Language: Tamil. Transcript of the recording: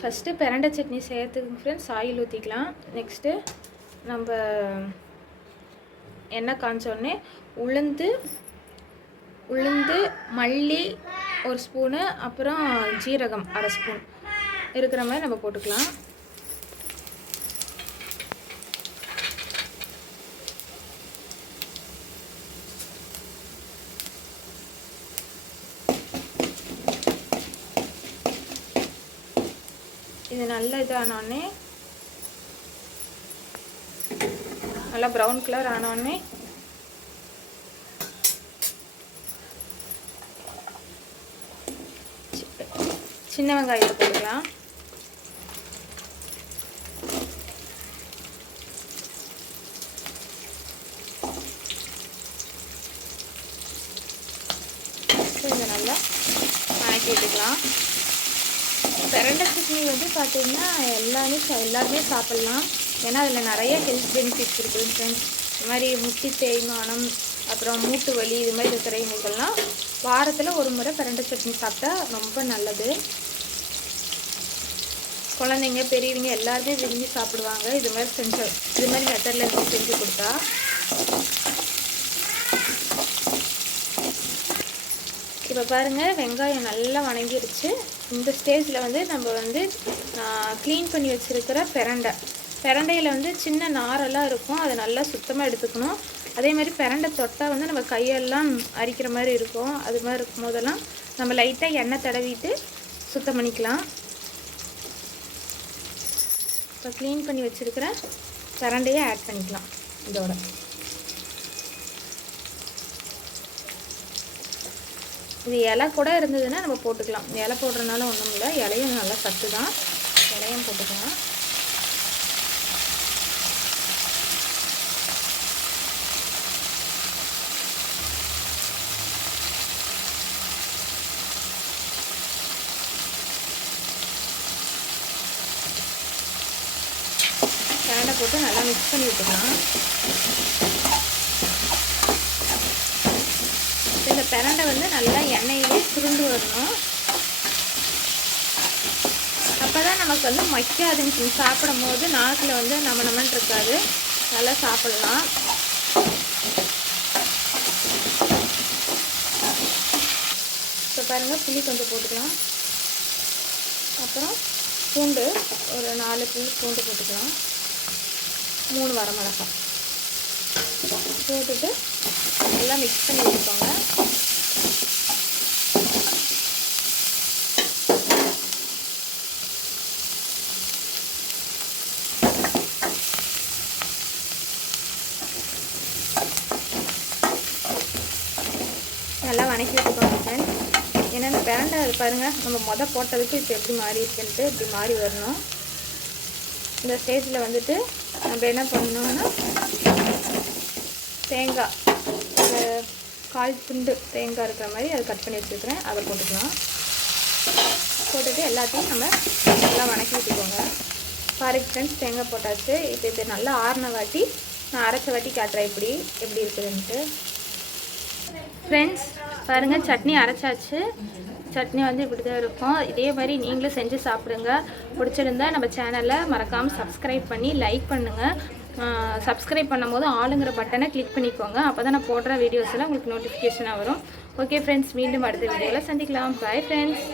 ஃபஸ்ட்டு பிரண்டை சட்னி செய்கிறதுக்கு ஃப்ரெண்ட்ஸ் ஆயில் ஊற்றிக்கலாம். நெக்ஸ்ட்டு நம்ம எண்ணெய் காய்ச்சோடனே உளுந்து மல்லி 1 ஸ்பூனு, அப்புறம் ஜீரகம் 1/2 ஸ்பூன் இருக்கிற மாதிரி நம்ம போட்டுக்கலாம். இது நல்ல இதானோடனே நல்லா ப்ரௌன் கலர் ஆனோடனே சின்ன வெங்காயத்தை போட்டுக்கலாம். இதை நல்லா வணக்கி விட்டுக்கலாம். பிரண்டை சட்னி வந்து பார்த்திங்கன்னா எல்லாருமே சாப்பிட்லாம். ஏன்னா அதில் நிறைய ஹெல்த் பெனிஃபிட்ஸ் இருக்குது ஃப்ரெண்ட்ஸ். இது மாதிரி முட்டி தேய்மானம், அப்புறம் மூட்டு வலி, இது மாதிரி இருக்கிறவங்களுக்கெல்லாம் வாரத்தில் 1 முறை பிரண்டை சட்னி சாப்பிட்டா ரொம்ப நல்லது. குழந்தைங்க பெரியவங்க எல்லாருமே விரும்பி சாப்பிடுவாங்க இது மாதிரி மெத்தடில் இருந்து செஞ்சு கொடுத்தா. இப்போ பாருங்கள், வெங்காயம் நல்லா வணங்கிடுச்சு. இந்த ஸ்டேஜில் வந்து நம்ம வந்து க்ளீன் பண்ணி வச்சுருக்கிற பிரண்டையில் வந்து சின்ன நாரெல்லாம் இருக்கும், அதை நல்லா சுத்தமாக எடுத்துக்கணும். அதே மாதிரி பிரண்டை தொட்டால் வந்து நம்ம கையெல்லாம் அரிக்கிற மாதிரி இருக்கும். அது மாதிரி இருக்கும் போதெல்லாம் நம்ம லைட்டாக எண்ணெய் தடவிட்டு சுத்தம் பண்ணிக்கலாம். இப்போ க்ளீன் பண்ணி வச்சுருக்கிற பிரண்டையை ஆட் பண்ணிக்கலாம். இதோட இது இலை கூட இருந்ததுன்னா நம்ம போட்டுக்கலாம். இலை போடுறதுனால ஒன்றும் இல்லை, இலையும் நல்லா சத்து தான், இலையும் போட்டுக்கலாம். பிரண்டை போட்டு நல்லா மிக்ஸ் பண்ணி விட்டுக்கலாம். இந்த பிரண்டை வந்து நல்லா எண்ணெயிலே சுருண்டு வரணும். அப்போ தான் நமக்கு வந்து மக்காதுன்னு சாப்பிடும் போது நாக்கில் வந்து நம்மன்னு இருக்காது, நல்லா சாப்பிடலாம். இப்போ பாருங்கள், புளி கொஞ்சம் போட்டுக்கலாம். அப்புறம் பூண்டு ஒரு 4 பூண்டு போட்டுக்கலாம். 3 வரமிளகாய் போட்டுட்டு நல்லா மிக்ஸ் பண்ணி வச்சுக்கோங்க. நல்லா வணக்கி விட்டுக்கோங்க ஃப்ரெண்ட்ஸ். ஏன்னா இந்த பிரண்டை பாருங்கள், நம்ம போட்டதுக்கு இப்போ எப்படி மாறி இருக்குன்ட்டு இப்படி மாறி வரணும். இந்த ஸ்டேஜில் வந்துட்டு நம்ம என்ன பண்ணணும்னா தேங்காய், ஒரு 1/4 துண்டு தேங்காய் இருக்கிற மாதிரி அதை கட் பண்ணி வச்சுருக்கிறேன், அதை போட்டுக்கலாம். போட்டுட்டு எல்லாத்தையும் நம்ம நல்லா வணக்கி விட்டுக்கோங்க. பாருங்க ஃப்ரெண்ட்ஸ், தேங்காய் போட்டாச்சு. இப்போ இது நல்லா ஆறின வாட்டி நான் அரைச்ச வாட்டி காட்டுறேன் எப்படி இருக்குதுன்ட்டு. ஃப்ரெண்ட்ஸ் பாருங்கள், சட்னி அரைச்சாச்சு. சட்னி வந்து இப்படி தான் இருக்கும். இதே மாதிரி நீங்களும் செஞ்சு சாப்பிடுங்க. பிடிச்சிருந்தா நம்ம சேனலை மறக்காமல் சப்ஸ்கிரைப் பண்ணி லைக் பண்ணுங்கள். சப்ஸ்கிரைப் பண்ணும்போது ஆளுங்கிற பட்டனை கிளிக் பண்ணிக்கோங்க. அப்போ தான் நான் போடுற வீடியோஸ்லாம் உங்களுக்கு நோட்டிஃபிகேஷனாக வரும். ஓகே ஃப்ரெண்ட்ஸ், மீண்டும் அடுத்த வீடியோவில் சந்திக்கலாம். Bye friends.